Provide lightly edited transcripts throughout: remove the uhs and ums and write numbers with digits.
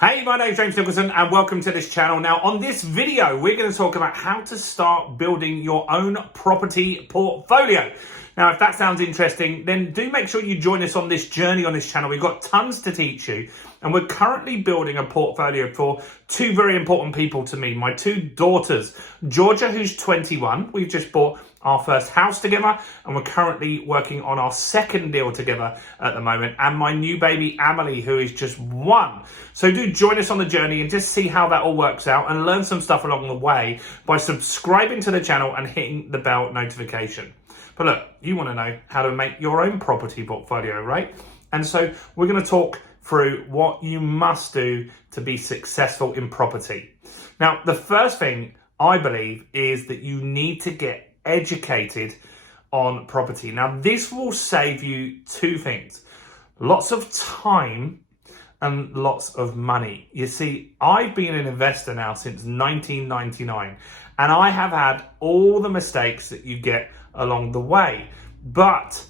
Hey, my name's James Nicholson and welcome to this channel. Now, on this video, we're going to talk about how to start building your own property portfolio. Now, if that sounds interesting, then do make sure you join us on this journey on this channel. We've got tons to teach you, and we're currently building a portfolio for two very important people to me. My two daughters, Georgia, who's 21. We've just bought our first house together, and we're currently working on our second deal together at the moment, and my new baby Emily, who is just 1. So do join us on the journey and just see how that all works out and learn some stuff along the way by subscribing to the channel and hitting the bell notification. But look, you want to know how to make your own property portfolio, right? And so we're going to talk through what you must do to be successful in property. Now, the first thing I believe is that you need to get educated on property. Now, this will save you two things: lots of time and lots of money. You see, I've been an investor now since 1999, and I have had all the mistakes that you get along the way. But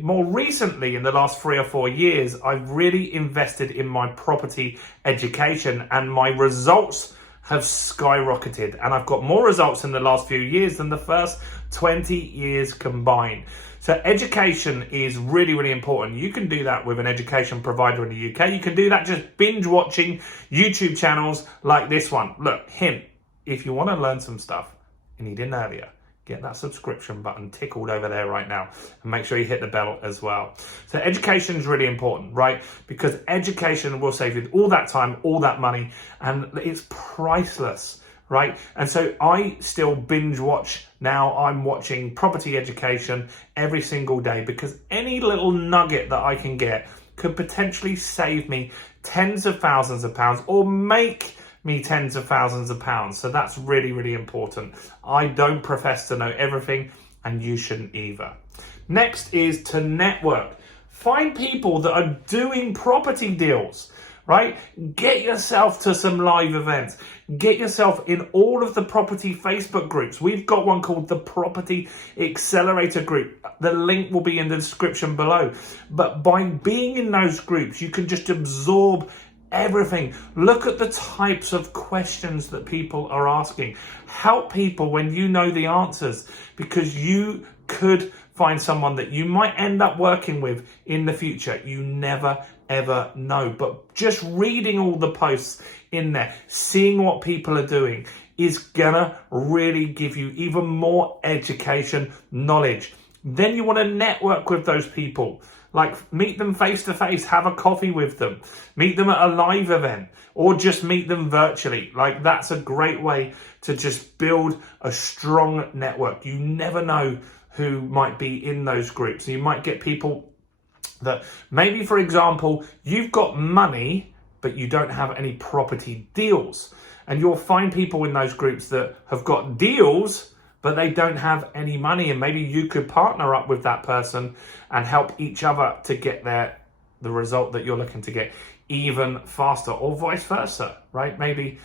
more recently, in the last 3 or 4 years, I've really invested in my property education, and my results have skyrocketed, and I've got more results in the last few years than the first 20 years combined. So education is really, really important. You can do that with an education provider in the UK. You can do that just binge watching YouTube channels like this one. Look, hint, if you want to learn some stuff and you didn't earlier, get that subscription button tickled over there right now, and make sure you hit the bell as well. So education is really important, right? Because education will save you all that time, all that money, and it's priceless, right? And so I still binge watch now. I'm watching property education every single day, because any little nugget that I can get could potentially save me tens of thousands of pounds or make me tens of thousands of pounds. So that's really, really important. I don't profess to know everything, and you shouldn't either. Next is to network. Find people that are doing property deals, right? Get yourself to some live events. Get yourself in all of the property Facebook groups. We've got one called the Property Accelerator Group. The link will be in the description below. But by being in those groups, you can just absorb everything. Look at the types of questions that people are asking. Help people when you know the answers, because you could find someone that you might end up working with in the future. You never ever know. But just reading all the posts in there, seeing what people are doing, is gonna really give you even more education, knowledge. Then you want to network with those people. Like, meet them face to face, have a coffee with them, meet them at a live event, or just meet them virtually. Like, that's a great way to just build a strong network. You never know who might be in those groups. You might get people that maybe, for example, you've got money, but you don't have any property deals. And you'll find people in those groups that have got deals, but they don't have any money, and maybe you could partner up with that person and help each other to get the result that you're looking to get even faster, or vice versa, right? Maybe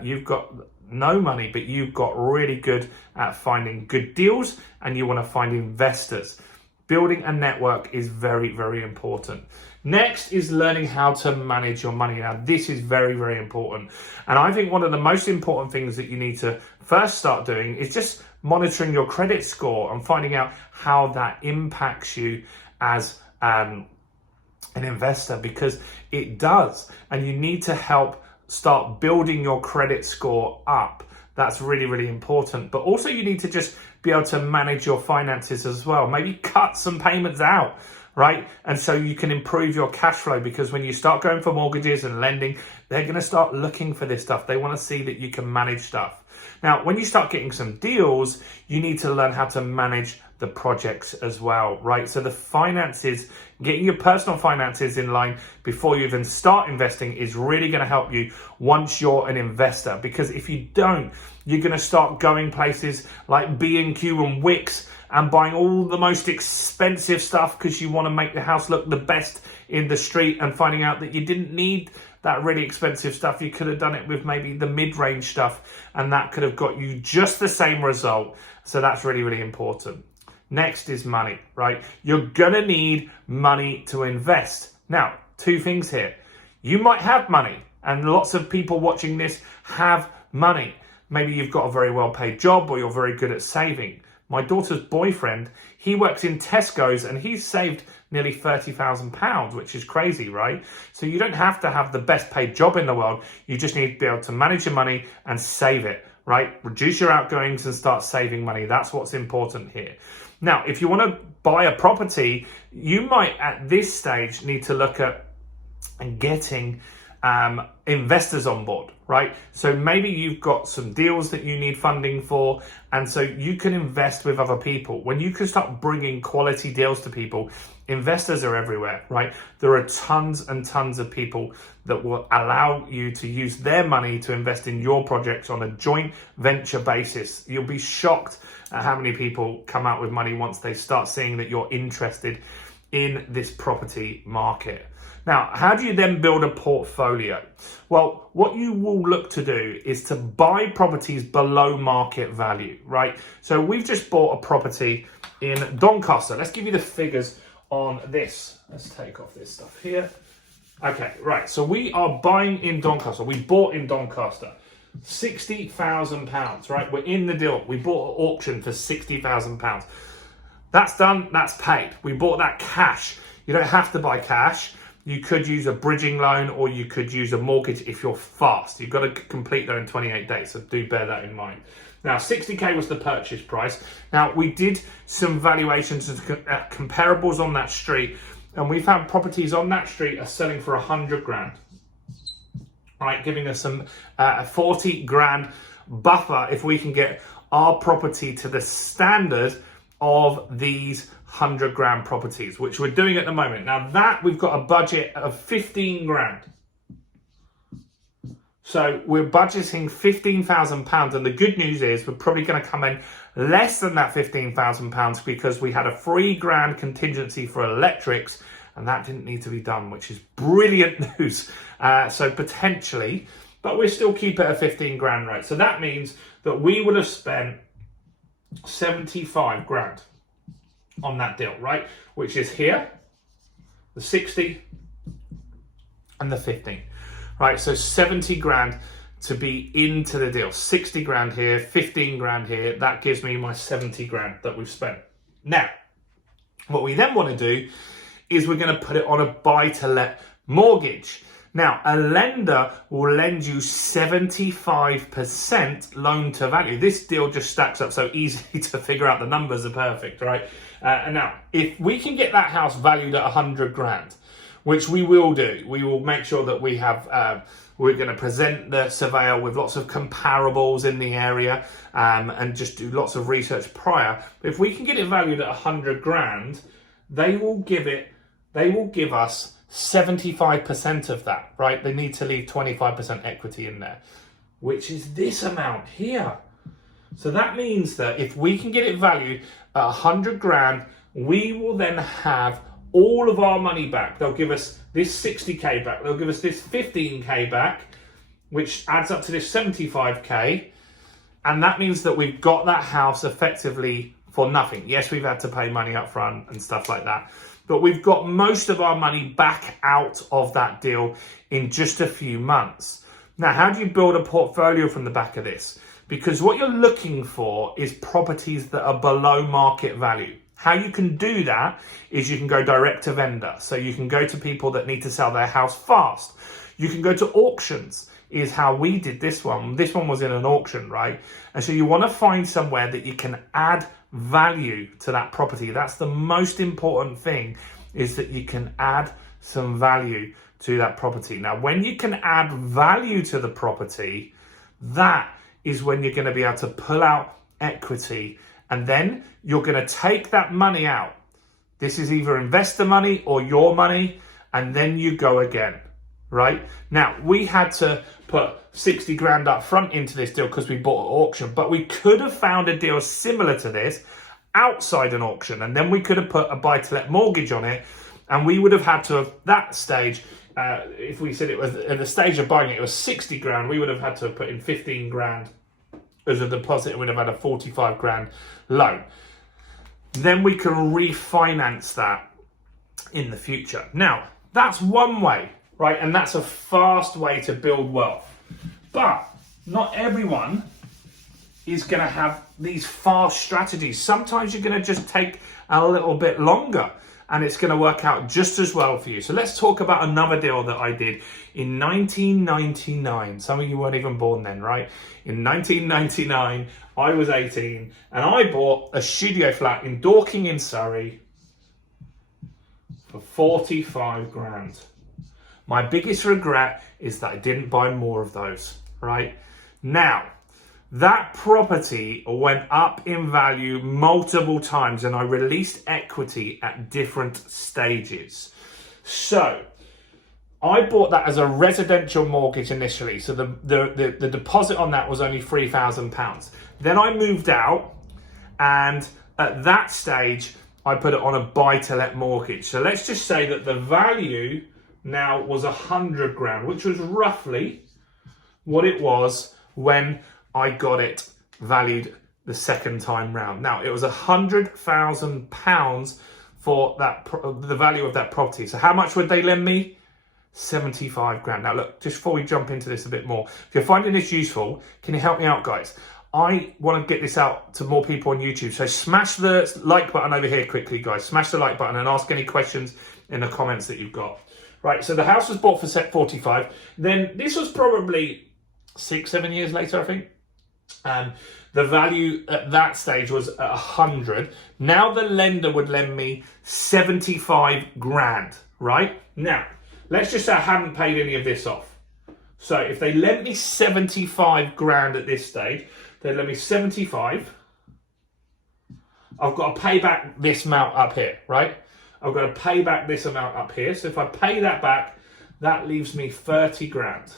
you've got no money, but you've got really good at finding good deals, and you want to find investors. Building a network is very, very important. Next is learning how to manage your money. Now, this is very, very important. And I think one of the most important things that you need to first start doing is just monitoring your credit score and finding out how that impacts you as an investor, because it does. And you need to help start building your credit score up. That's really, really important. But also you need to just be able to manage your finances as well. Maybe cut some payments out, right? And so you can improve your cash flow, because when you start going for mortgages and lending, they're going to start looking for this stuff. They want to see that you can manage stuff. Now, when you start getting some deals, you need to learn how to manage the projects as well, right? So the finances, getting your personal finances in line before you even start investing is really going to help you once you're an investor. Because if you don't, you're going to start going places like B&Q and Wix and buying all the most expensive stuff because you want to make the house look the best in the street, and finding out that you didn't need that really expensive stuff. You could have done it with maybe the mid-range stuff, and that could have got you just the same result. So that's really, really important. Next is money, right? You're gonna need money to invest. Now, two things here. You might have money And lots of people watching this have money. Maybe you've got a very well-paid job or you're very good at saving. My daughter's boyfriend, he works in Tesco's and he's saved nearly £30,000, which is crazy, right? So you don't have to have the best paid job in the world. You just need to be able to manage your money and save it, right? Reduce your outgoings and start saving money. That's what's important here. Now, if you want to buy a property, you might at this stage need to look at getting investors on board, right? So maybe you've got some deals that you need funding for, and so you can invest with other people. When you can start bringing quality deals to people, investors are everywhere, right? There are tons and tons of people that will allow you to use their money to invest in your projects on a joint venture basis. You'll be shocked at how many people come out with money once they start seeing that you're interested in this property market. Now, how do you then build a portfolio? Well, what you will look to do is to buy properties below market value, right? So we've just bought a property in Doncaster. Let's give you the figures on this. Let's take off this stuff here. Okay, right. So we are buying in Doncaster. We bought in Doncaster. £60,000, right? We're in the deal. We bought at auction for £60,000. That's done. That's paid. We bought that cash. You don't have to buy cash. You could use a bridging loan or you could use a mortgage if you're fast. You've got to complete that in 28 days, so do bear that in mind. Now, 60K was the purchase price. Now, we did some valuations and comparables on that street, and we found properties on that street are selling for 100 grand. Right, giving us some 40 grand buffer if we can get our property to the standard of these 100 grand properties, which we're doing at the moment. Now that we've got a budget of 15 grand. So we're budgeting £15,000, and the good news is we're probably going to come in less than that £15,000 because we had a £3,000 contingency for electrics, and that didn't need to be done, which is brilliant news. So potentially, but we still keep it at 15 grand, right? So that means that we would have spent 75 grand on that deal, right? Which is here, the 60 and the 15, right? So 70 grand to be into the deal. 60 grand here, 15 grand here. That gives me my 70 grand that we've spent. Now, what we then want to do is we're going to put it on a buy-to-let mortgage. Now, a lender will lend you 75% loan to value. This deal just stacks up so easily to figure out. The numbers are perfect, right? And now, if we can get that house valued at 100 grand, which we will do, we will make sure that we have, we're going to present the surveyor with lots of comparables in the area and just do lots of research prior. But if we can get it valued at 100 grand, they will give us 75% of that, right? They need to leave 25% equity in there, which is this amount here. So that means that if we can get it valued at 100 grand, we will then have all of our money back. They'll give us this 60K back. They'll give us this 15K back, which adds up to this 75K. And that means that we've got that house effectively for nothing. Yes, we've had to pay money up front and stuff like that, but we've got most of our money back out of that deal in just a few months. Now, how do you build a portfolio from the back of this? Because what you're looking for is properties that are below market value. How you can do that is you can go direct to vendor. So you can go to people that need to sell their house fast. You can go to auctions, is how we did this one. This one was in an auction, right? And so you want to find somewhere that you can add value to that property. That's the most important thing, is that you can add some value to that property. Now, when you can add value to the property, that is when you're going to be able to pull out equity, and then you're going to take that money out. This is either investor money or your money, and then you go again, right? Now, we had to put 60 grand up front into this deal because we bought at auction, but we could have found a deal similar to this outside an auction, and then we could have put a buy-to-let mortgage on it, and we would have had to have that stage, if we said it was at the stage of buying it, it was 60 grand, we would have had to have put in 15 grand as a deposit, and we'd have had a 45 grand loan. Then we can refinance that in the future. Now, that's one way right? And that's a fast way to build wealth. But not everyone is going to have these fast strategies. Sometimes you're going to just take a little bit longer and it's going to work out just as well for you. So let's talk about another deal that I did in 1999. Some of you weren't even born then, right? In 1999, I was 18 and I bought a studio flat in Dorking in Surrey for 45 grand. My biggest regret is that I didn't buy more of those, right? Now, that property went up in value multiple times and I released equity at different stages. So I bought that as a residential mortgage initially. So the deposit on that was only £3,000. Then I moved out and at that stage, I put it on a buy-to-let mortgage. So let's just say that the value now was 100 grand, which was roughly what it was when I got it valued the second time round. Now, it was £100,000 for that the value of that property. So how much would they lend me? 75 grand. Now, look, just before we jump into this a bit more, if you're finding this useful, can you help me out, guys? I want to get this out to more people on YouTube. So smash the like button over here quickly, guys. Smash the like button and ask any questions in the comments that you've got. Right, so the house was bought for set 45. Then this was probably 6-7 years later, I think. And the value at that stage was at 100. Now the lender would lend me 75 grand, right? Now, let's just say I hadn't paid any of this off. So if they lent me 75 grand at this stage, they lend me 75. I've got to pay back this amount up here, right? I've got to pay back this amount up here. So if I pay that back, that leaves me 30 grand.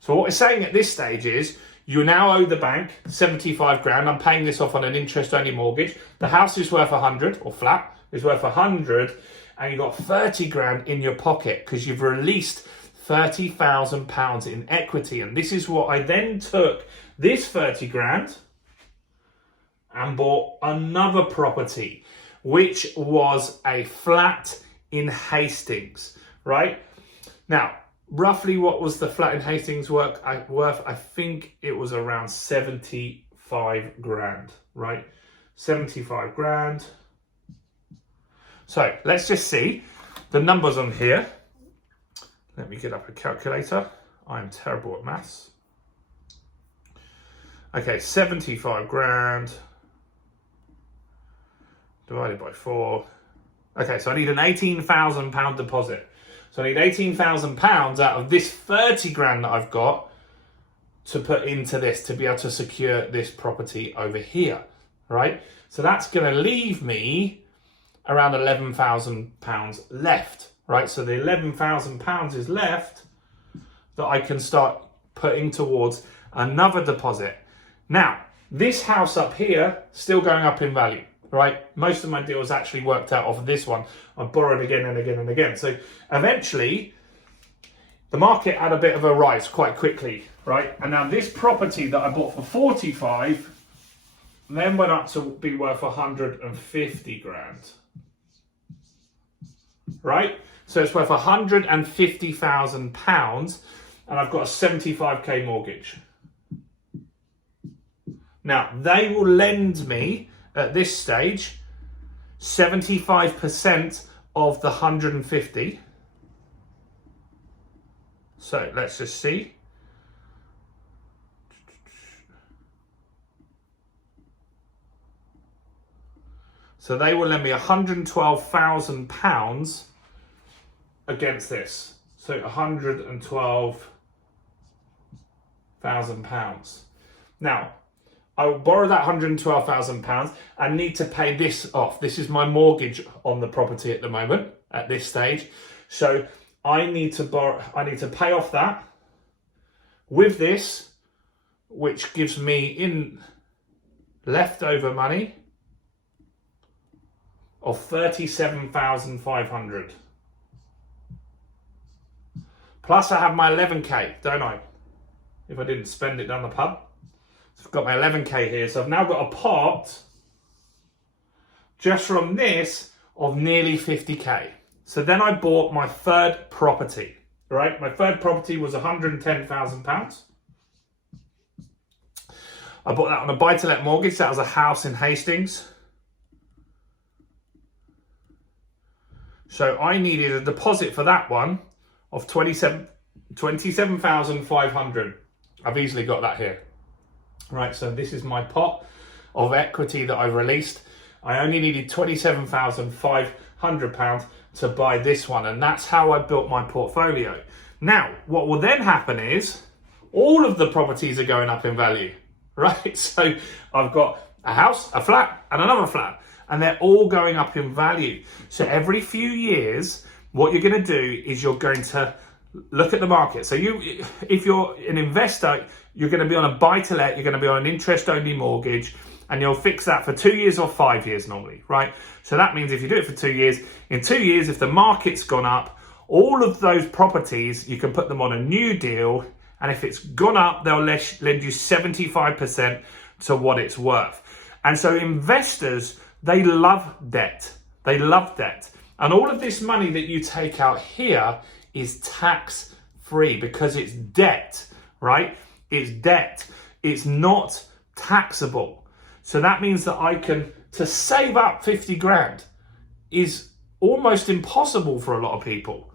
So what we're saying at this stage is you now owe the bank 75 grand. I'm paying this off on an interest-only mortgage. The house is worth 100, or flat is worth 100, and you've got 30 grand in your pocket because you've released £30,000 in equity. And this is what I then took this 30 grand and bought another property, which was a flat in Hastings, right? Now, roughly what was the flat in Hastings worth? I think it was around 75 grand, right? 75 grand. So let's just see the numbers on here. Let me get up a calculator. I'm terrible at maths. Okay, 75 grand divided by 4. Okay, so I need an £18,000 deposit. So I need £18,000 out of this 30 grand that I've got to put into this to be able to secure this property over here, right? So that's going to leave me around £11,000 left, right? So the £11,000 is left that I can start putting towards another deposit. Now, this house up here, still going up in value, right? Most of my deals actually worked out off of this one. I borrowed again and again and again. So eventually, the market had a bit of a rise quite quickly, right? And now this property that I bought for 45 then went up to be worth 150 grand, right? So it's worth £150,000 and I've got a 75k mortgage. Now, they will lend me at this stage 75% of the 150. So let's just see. So they will lend me £112,000 against this. So £112,000. Now, I will borrow that £112,000 and need to pay this off. This is my mortgage on the property at the moment, at this stage. So I need to pay off that with this, which gives me in leftover money of 37,500. Plus I have my 11k, don't I? If I didn't spend it down the pub. So I've got my 11k here. So I've now got a pot just from this of nearly 50k. So then I bought my third property, right? My third property was £110,000. I bought that on a buy-to-let mortgage. That was a house in Hastings. So I needed a deposit for that one of 27,500. I've easily got that here. Right, so this is my pot of equity that I've released. I only needed £27,500 to buy this one, and that's how I built my portfolio. Now, what will then happen is all of the properties are going up in value, right? So I've got a house, a flat, and another flat, and they're all going up in value. So every few years, what you're going to do is you're going to look at the market. So if you're an investor, you're going to be on a buy-to-let, you're going to be on an interest-only mortgage, and you'll fix that for 2 years or 5 years normally, right? So that means if you do it for 2 years, in 2 years, if the market's gone up, all of those properties, you can put them on a new deal, and if it's gone up, they'll lend you 75% to what it's worth. And so investors, they love debt. They love debt. And all of this money that you take out here is tax-free because it's debt, right? It's debt. It's not taxable. So that means that to save up 50 grand is almost impossible for a lot of people.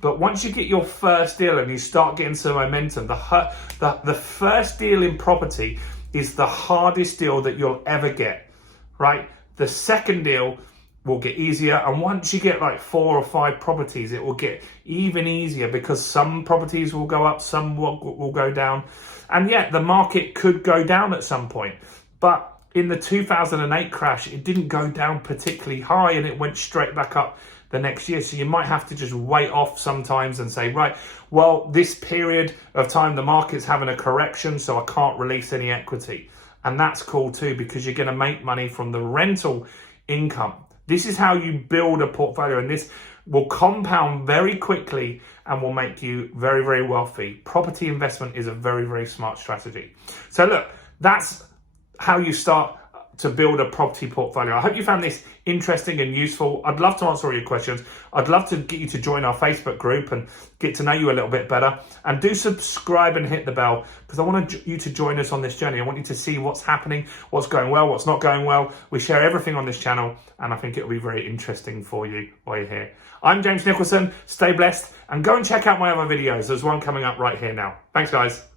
But once you get your first deal and you start getting some momentum, the first deal in property is the hardest deal that you'll ever get, right? The second deal will get easier, and once you get like 4 or 5 properties, it will get even easier because some properties will go up, some will go down, and yet the market could go down at some point. But in the 2008 crash, it didn't go down particularly high, and it went straight back up the next year. So you might have to just wait off sometimes and say, right, well, this period of time the market's having a correction, so I can't release any equity. And that's cool too, because you're going to make money from the rental income. This is how you build a portfolio, and this will compound very quickly and will make you very, very wealthy. Property investment is a very, very smart strategy. So look, that's how you start to build a property portfolio. I hope you found this interesting and useful. I'd love to answer all your questions. I'd love to get you to join our Facebook group and get to know you a little bit better. And do subscribe and hit the bell, because I want you to join us on this journey. I want you to see what's happening, what's going well, what's not going well. We share everything on this channel, and I think it'll be very interesting for you while you're here. I'm James Nicholson. Stay blessed, and go and check out my other videos. There's one coming up right here now. Thanks, guys.